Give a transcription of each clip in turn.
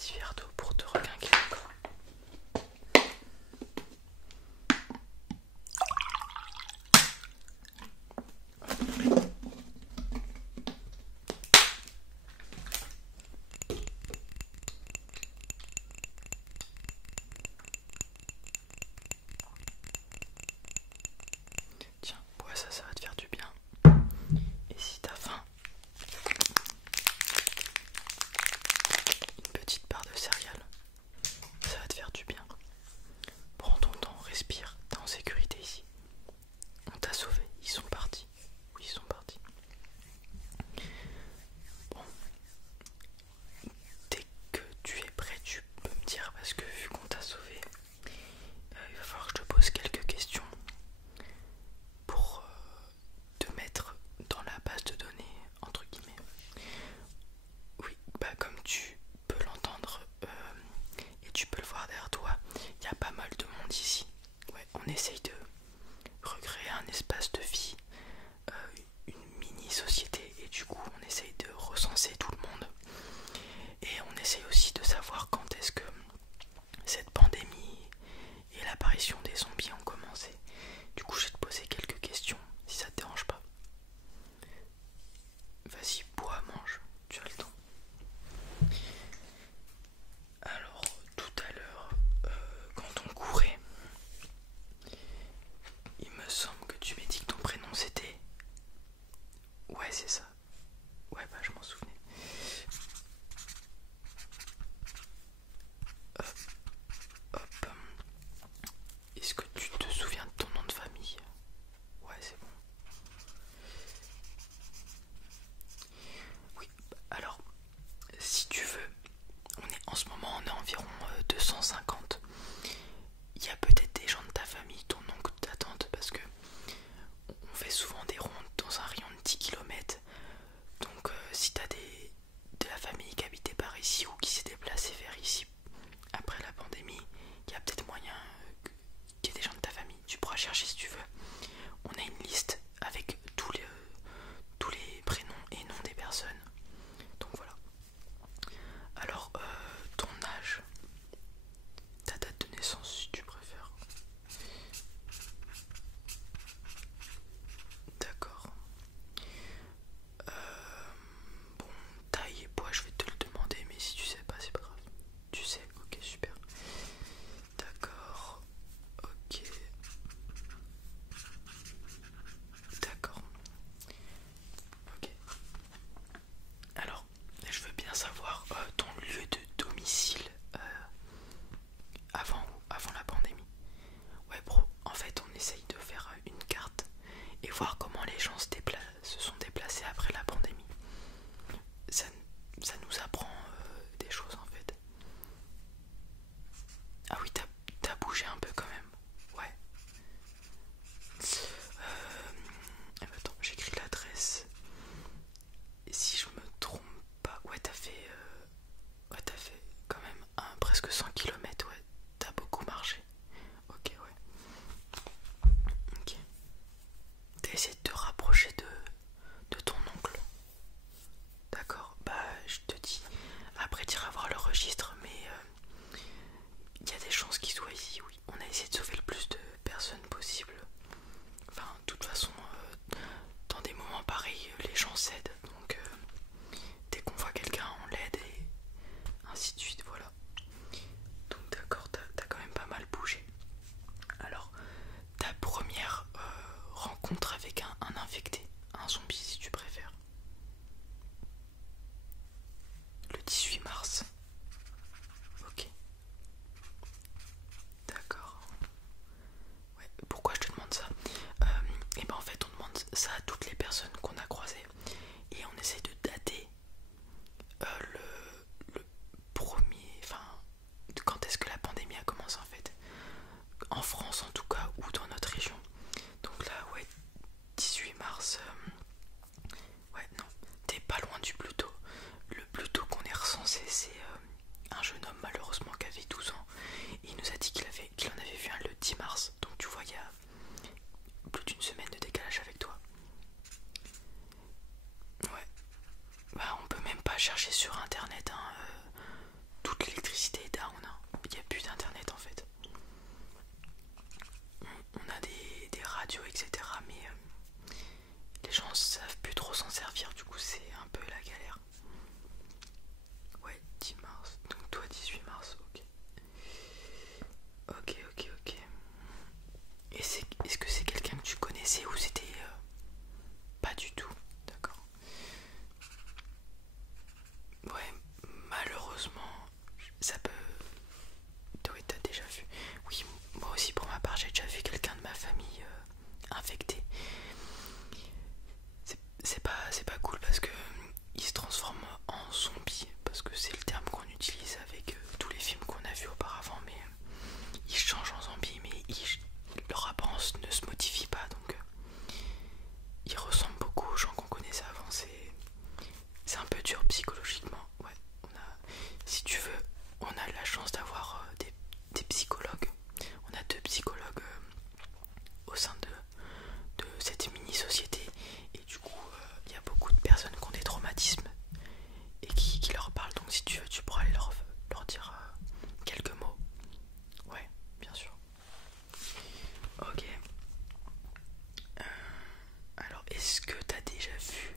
petit verre d'eau pour te requinquer encore. Tiens, bois ça, ça va te faire du bien. Et si t'as faim, une petite barre de céréales, ça va te faire du bien. Prends ton temps, respire, t'es en sécurité ici. On t'a sauvé, ils sont partis. Oui, ils sont partis. Bon, dès que tu es prêt, tu peux me dire, parce que vu qu'on t'a sauvé, il va falloir que je te pose quelques questions pour te mettre dans la base de données, entre guillemets. Oui, bah comme tu peux l'entendre et tu peux le voir derrière toi, il y a pas mal de monde ici. Ouais, on essaye de recréer un espace de vie, une mini-société, et du coup on essaye de recenser tout le monde. Et on essaye aussi de savoir quand est-ce que cette pandémie et l'apparition des zombies ont commencé. Du coup je vais te poser quelques questions, si ça te dérange pas. Vas-y, bois, mange, tu as le temps. Alors, tout à l'heure, quand on courait, il me semble que tu m'as dit que ton prénom c'était... Ouais, c'est ça. Ouais, bah je m'en souvenais. Hop. Est-ce que tu te souviens de ton nom de famille? Ouais, c'est bon. Oui, alors, si tu veux, en ce moment on est environ 250. Il y a peut-être des gens de ta famille, ton oncle, ta tante, parce que on fait souvent des rondes dans un rayon de 10 km. Donc si t'as de la famille qui habitait par ici ou qui s'est déplacée vers ici après la pandémie, il y a peut-être moyen qu'il y ait des gens de ta famille. Tu pourras chercher si tu veux. On a une liste avec tous les prénoms et noms des personnes. Donc voilà. Alors, ton âge, ta date de naissance si tu préfères. D'accord. Bon, taille et poids, je vais te le demander, mais si tu sais pas, c'est pas grave. Tu sais, ok, super. D'accord. Ok. D'accord. Ok. Alors, je veux bien savoir ton lieu de domicile avant la pandémie. Ouais, bro, en fait, on essaye de faire une carte et voir comment les gens se sont déplacés après la pandémie. Ça, ça nous apprend des choses en fait. Ah oui, t'as bougé un peu quand même. Ouais. Attends, j'écris l'adresse. Et si je me trompe pas, ouais, t'as fait quand même presque 100 km, ouais. T'as beaucoup marché. Ok, ouais. Ok. T'as essayé de te rapprocher de ton oncle. D'accord, bah je te dis, après t'iras voir le registre, mais il y a des chances qu'il soit ici, oui. On a essayé de sauver le plus de personnes possible. Enfin, de toute façon, dans des moments pareils, les gens cèdent. Donc, dès qu'on voit quelqu'un, on l'aide et ainsi de suite, voilà. Donc d'accord, t'as quand même pas mal bougé. Alors, ta première rencontre avec un infecté, un zombie si tu préfères. Le 18 mars. Ok. D'accord. Ouais, pourquoi je te demande ça? Et ben en fait on demande ça à toutes les personnes qu'on a croisées et on essaie de dater le premier, enfin quand est-ce que la pandémie a commencé en fait, en France en tout cas ou dans notre région. Donc là ouais, 18 mars, ouais non, t'es pas loin du plus tôt. Le plus tôt qu'on ait recensé c'est un jeune homme malheureusement qui avait 12 ans. Il nous a dit qu'il en avait vu un le 10 mars, donc tu vois il y a plus d'une semaine de décalage avec toi. Ouais, bah on peut même pas chercher sur internet hein, toutes les ça peut... Oui, t'as déjà vu. Oui, moi aussi pour ma part, j'ai déjà vu quelqu'un de ma famille infecté. C'est pas cool parce que il se transforme en zombie, parce que c'est le terme qu'on utilise avec tous les films qu'on a vus auparavant, mais il change en zombie, mais leur apparence ne se modifie pas, donc il ressemble beaucoup aux gens qu'on connaissait avant. C'est un peu dur psychologiquement. Ouais, si tu veux, on a la chance d'avoir des psychologues. On a 2 psychologues au sein de cette mini-société, et du coup il y a beaucoup de personnes qui ont des traumatismes et qui leur parlent, donc si tu veux tu pourras aller leur dire quelques mots. Ouais, bien sûr. Ok. Alors est-ce que tu as déjà vu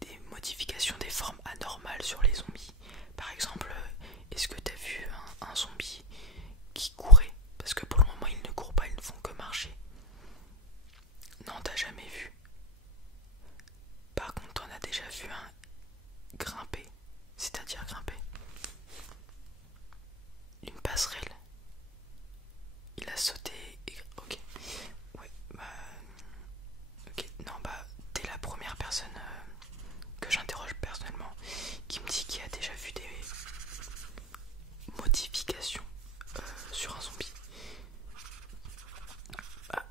des modifications des formes anormales sur les zombies? Par exemple, est-ce que tu as vu un zombie qui courait? Parce que pour le moment ils ne courent pas, ils ne font que marcher. Non, t'as jamais vu. Par contre, t'en as déjà vu un grimper. C'est-à-dire grimper. Une passerelle. Il a sauté et... Ok. Ouais, bah... Ok, non, bah... T'es la première personne que j'interroge personnellement qui me dit qu'il a déjà vu des modifications sur un zombie. Ah,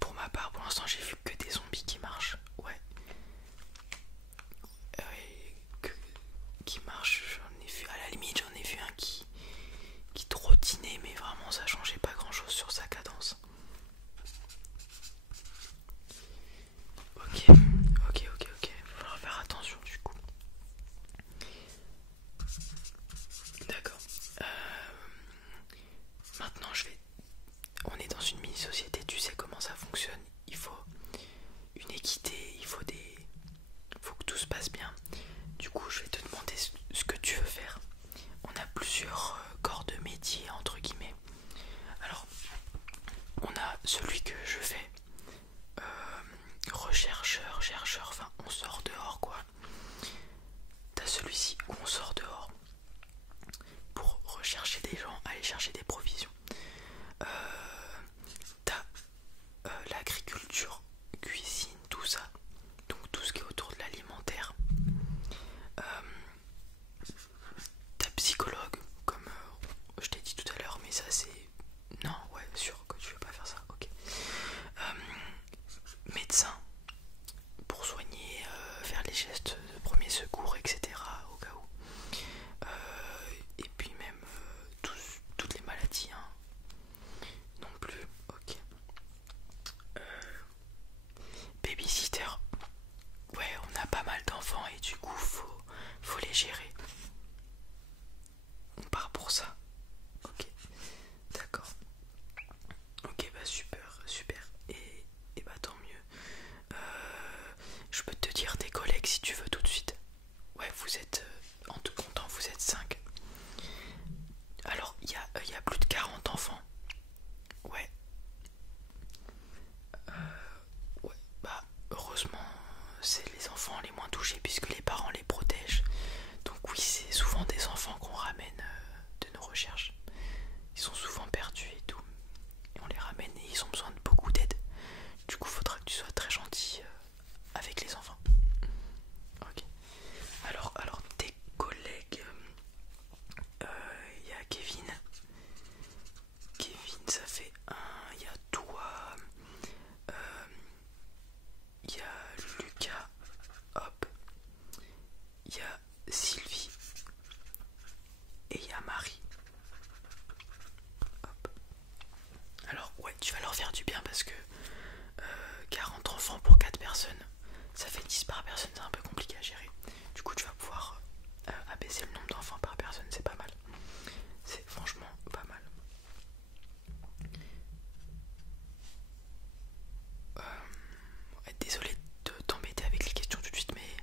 pour ma part, pour l'instant, j'ai vu que des zombies qui marchent. Ouais. Qui marche, j'en ai vu, à la limite j'en ai vu un qui trottinait, mais vraiment ça changeait pas grand chose sur sa cadence. Ok, il va falloir faire attention du coup. D'accord. Maintenant on est dans une mini-société, tu sais comment ça fonctionne. Il faut une équité, faut que tout se passe bien. Du coup je vais te demander ce que tu veux faire. On a plusieurs corps de métier entre guillemets. Alors on a celui que je fais, rechercheur, chercheur, enfin on sort dehors quoi. T'as celui-ci où on sort dehors pour rechercher des gens, aller chercher des provisions. T'as l'agriculture, cuisine, tout ça, donc tout ce qui est autour de l'alimentaire. T'as psychologue, comme je t'ai dit tout à l'heure, mais ça c'est... Non, ouais, sûr que tu veux pas faire ça, ok. Médecin, pour soigner, faire les gestes de premier secours, etc. au cas où. Et puis même toutes les maladies, hein. Non plus, ok. Babysitter, ouais, on a pas mal d'enfants et du coup faut les gérer. On part pour ça. Ok, d'accord. Ok, bah super, super. Et bah tant mieux. Je peux te dire tes collègues si tu veux tout de suite. Ouais, vous êtes, en tout comptant, vous êtes 5. Alors, il y a plus de 40 enfants. Ouais. Ouais, bah heureusement, c'est les enfants les moins touchés puisque les parents les protègent. Donc oui, c'est souvent des enfants qu'on ramène de nos recherches. Ils sont souvent perdus et tout. Et on les ramène et ils ont besoin de beaucoup d'aide. Du coup, faudra que tu sois très gentil avec les enfants. Ok. Alors tes collègues, il y a Kevin. Kevin, ça fait un. Il y a toi. Il y a Lucas. Hop. Il y a Sylvie. Et il y a Marie. Hop. Alors ouais, tu vas leur faire du bien parce que 40 enfants pour 4 personnes, ça fait 10 par personne, c'est un peu compliqué à gérer. Du coup tu vas pouvoir abaisser le nombre d'enfants par personne, c'est pas mal. C'est franchement pas mal. Ouais, désolé de t'embêter avec les questions tout de suite, mais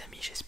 les amis, j'espère